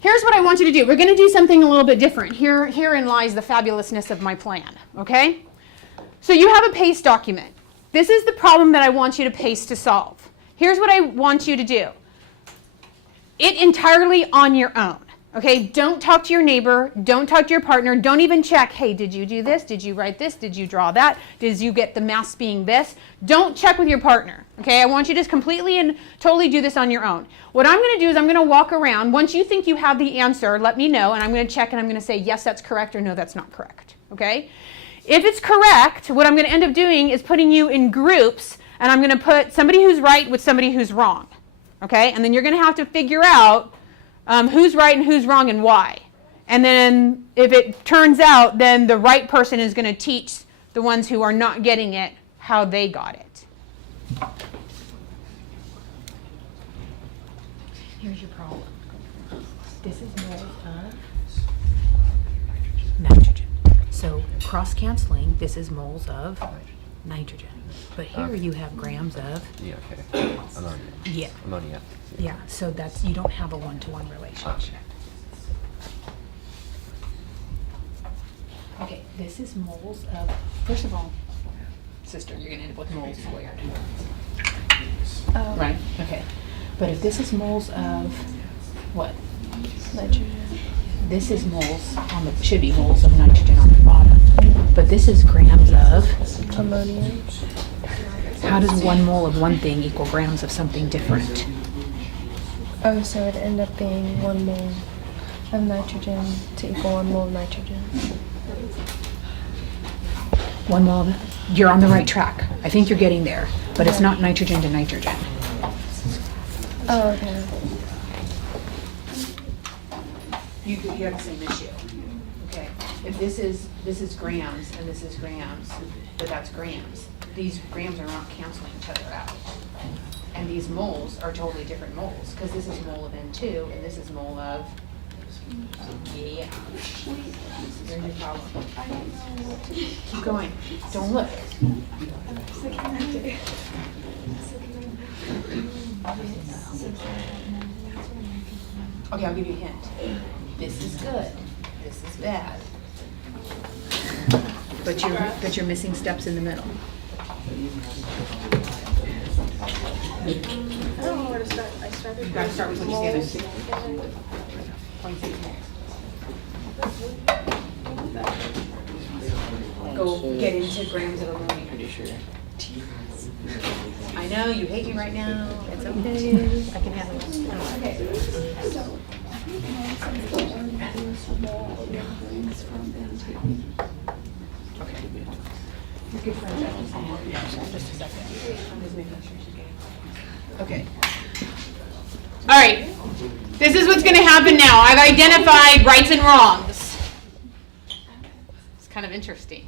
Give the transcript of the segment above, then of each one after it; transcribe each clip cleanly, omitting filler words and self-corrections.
here's what I want you to do. We're going to do something a little bit different. Herein lies the fabulousness of my plan, okay? So you have a PACE document. This is the problem that I want you to PACE to solve. Here's what I want you to do. It entirely on your own, okay? Don't talk to your neighbor. Don't talk to your partner. Don't even check, hey, did you do this? Did you write this? Did you draw that? Did you get the mass being this? Don't check with your partner, okay? I want you to just completely and totally do this on your own. What I'm going to do is I'm going to walk around. Once you think you have the answer, let me know, and I'm going to check, and I'm going to say, yes, that's correct, or no, that's not correct, okay? If it's correct, what I'm going to end up doing is putting you in groups, and I'm going to put somebody who's right with somebody who's wrong, okay? And then you're going to have to figure out who's right and who's wrong and why. And then if it turns out, then the right person is going to teach the ones who are not getting it how they got it. Here's your problem. This is moles of nitrogen. So cross-canceling, this is moles of nitrogen. But here you have grams of ammonia. Yeah, so that's, you don't have a one-to-one relationship. Okay, this is moles of, first of all, sister, you're going to end up with moles squared. Right? Okay. But if this is moles of what? Nitrogen. This is moles on the, should be moles of nitrogen on the bottom. But this is grams of Ammonia. How does 1 mole of one thing equal grams of something different? Oh, so it'd end up being 1 mole of nitrogen to equal 1 mole of nitrogen. 1 mole of, you're on the right track. I think you're getting there, but it's not nitrogen to nitrogen. Oh, okay. You have the same issue. Okay. If this is grams and this is grams, but that's grams. These grams are not canceling each other out. And these moles are totally different moles, because this is mole of N2 and this is mole of, yeah. There's your problem. Keep going. Don't look. Okay, I'll give you a hint. This is good. This is bad. But you're missing steps in the middle. I don't know where to start. I started. You've got to start with what you say. Go get into grams of ammonia. Pretty sure. I know you hate me right now. It's okay. I can handle it. Okay. Okay. You're good friends. Just a second. I'm just making sure she's getting. Okay. All right. This is what's going to happen now. I've identified rights and wrongs. It's kind of interesting.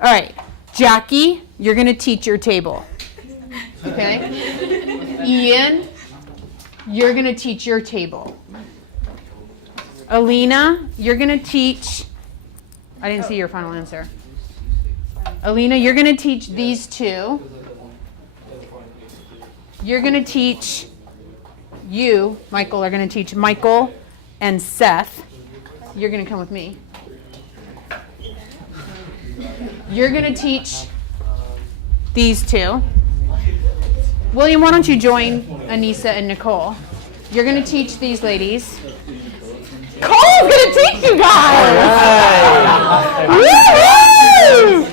All right. Jackie, you're going to teach your table. Okay? Ian, you're going to teach your table. Alina, you're going to teach. I didn't see your final answer. Alina, you're going to teach these two. You're going to teach, you, Michael, are going to teach Michael and Seth. You're going to come with me. You're going to teach these two. William, why don't you join Anissa and Nicole? You're going to teach these ladies. Cole's going to teach you guys! Woo-hoo!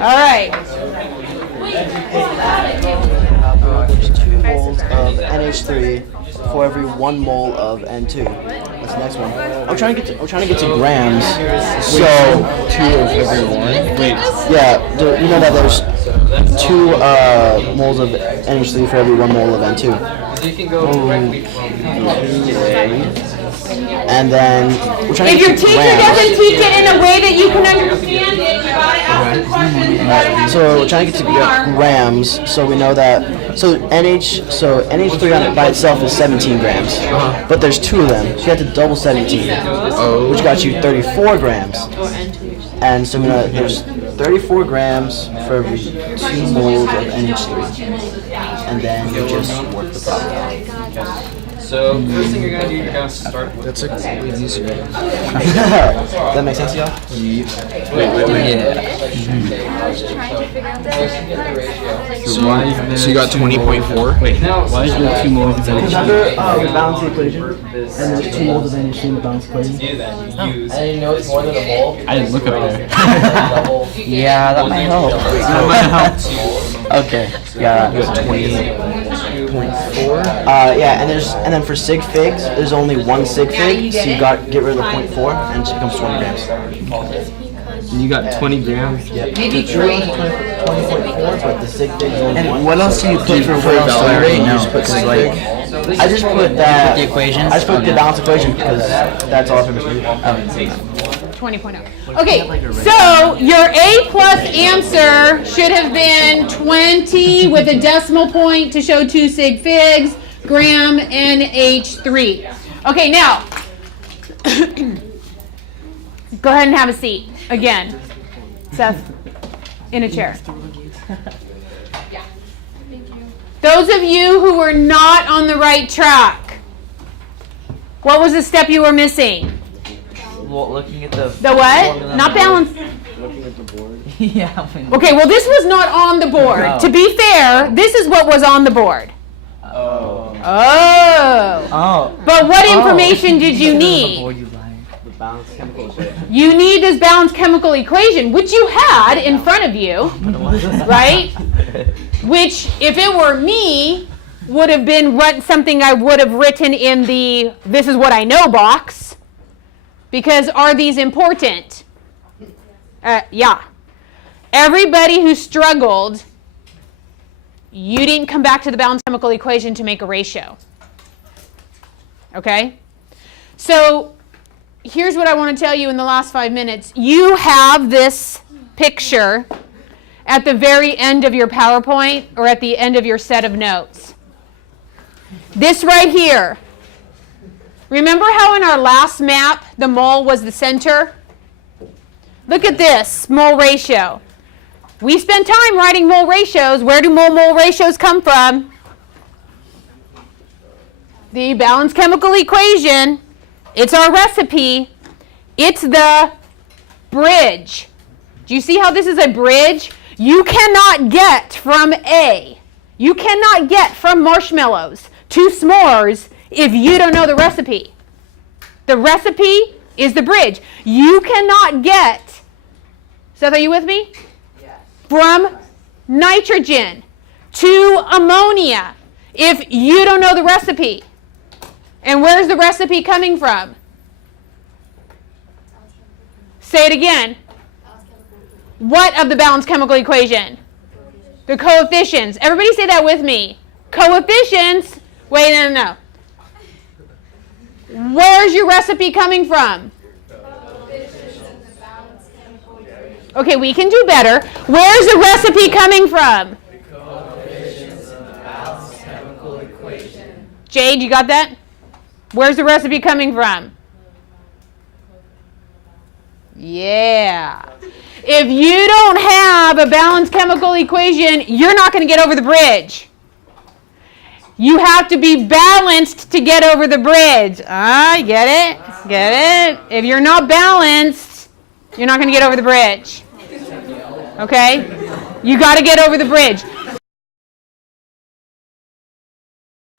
All right. There's 2 moles of NH3 for every 1 mole of N2. That's the next one. I'm trying to get to grams. So 2 of every one. Wait. yeah, you know that there's 2 moles of NH3 for every 1 mole of N2. You can go directly from. And then we're trying If to your get to teacher grams. doesn't teach it in a way that you can understand it, you gotta ask the questions. You gotta have So we're trying to get to grams, so we know that. So NH3 on it by itself is 17 grams, but there's 2 of them, so you have to double 17, which got you 34 grams. And so we know that there's 34 grams for every 2 moles of NH3, and then you just work the problem out. So first thing you're gonna do, you're gonna start with. That's like way easier. Does that make sense, y'all? Wait. So you got 20.4. Wait. Now, why is there 2 more? Remember we balance the equation, and there's 2 moles of NH3 in the balance equation. Do that. You use. And you know it's more than a mole. I didn't look up there. Yeah, that might help. That might help too. Okay. Yeah. 20.4. Yeah, and then for sig figs, there's only 1 sig fig, so you got get rid of the 0.4, and it just becomes 20 grams. And you got 20 grams. Maybe 20.4, but the sig fig is only 1. And what else do you put for velocity rate? You just put sig fig. I just put that. The equations? I just put the balance equation because that's all I've ever seen. 20.0. Okay, so your A plus answer should have been 20 with a decimal point to show 2 sig figs, gram NH3. Okay, now, go ahead and have a seat again. Seth, in a chair. Those of you who were not on the right track, what was the step you were missing? Well, looking at the what? Not balance. yeah. Okay, well, this was not on the board. Oh. To be fair, this is what was on the board. Oh. Oh. But what information did you need? The balance chemical equation. You need this balanced chemical equation, which you had in front of you, right? Which, if it were me, would have been something I would have written in the "this is what I know" box. Because are these important? Yeah. Everybody who struggled, you didn't come back to the balanced chemical equation to make a ratio. Okay? So here's what I want to tell you in the last 5 minutes. You have this picture at the very end of your PowerPoint or at the end of your set of notes. This right here. Remember how in our last map the mole was the center? Look at this mole ratio. We spent time writing mole ratios. Where do mole ratios come from? The balanced chemical equation. It's our recipe. It's the bridge. Do you see how this is a bridge? You cannot get from you cannot get from marshmallows to s'mores if you don't know the recipe. The recipe is the bridge. You cannot get, Seth, are you with me? Yes. From nitrogen to ammonia if you don't know the recipe. And where's the recipe coming from? Say it again. What of the balanced chemical equation? The coefficients. Everybody say that with me. Coefficients. Wait, no. Where's your recipe coming from? Okay, we can do better. Where's the recipe coming from? Jade, you got that? Where's the recipe coming from? Yeah. If you don't have a balanced chemical equation, you're not going to get over the bridge. You have to be balanced to get over the bridge. Get it? Get it? If you're not balanced, you're not going to get over the bridge. Okay? You got to get over the bridge.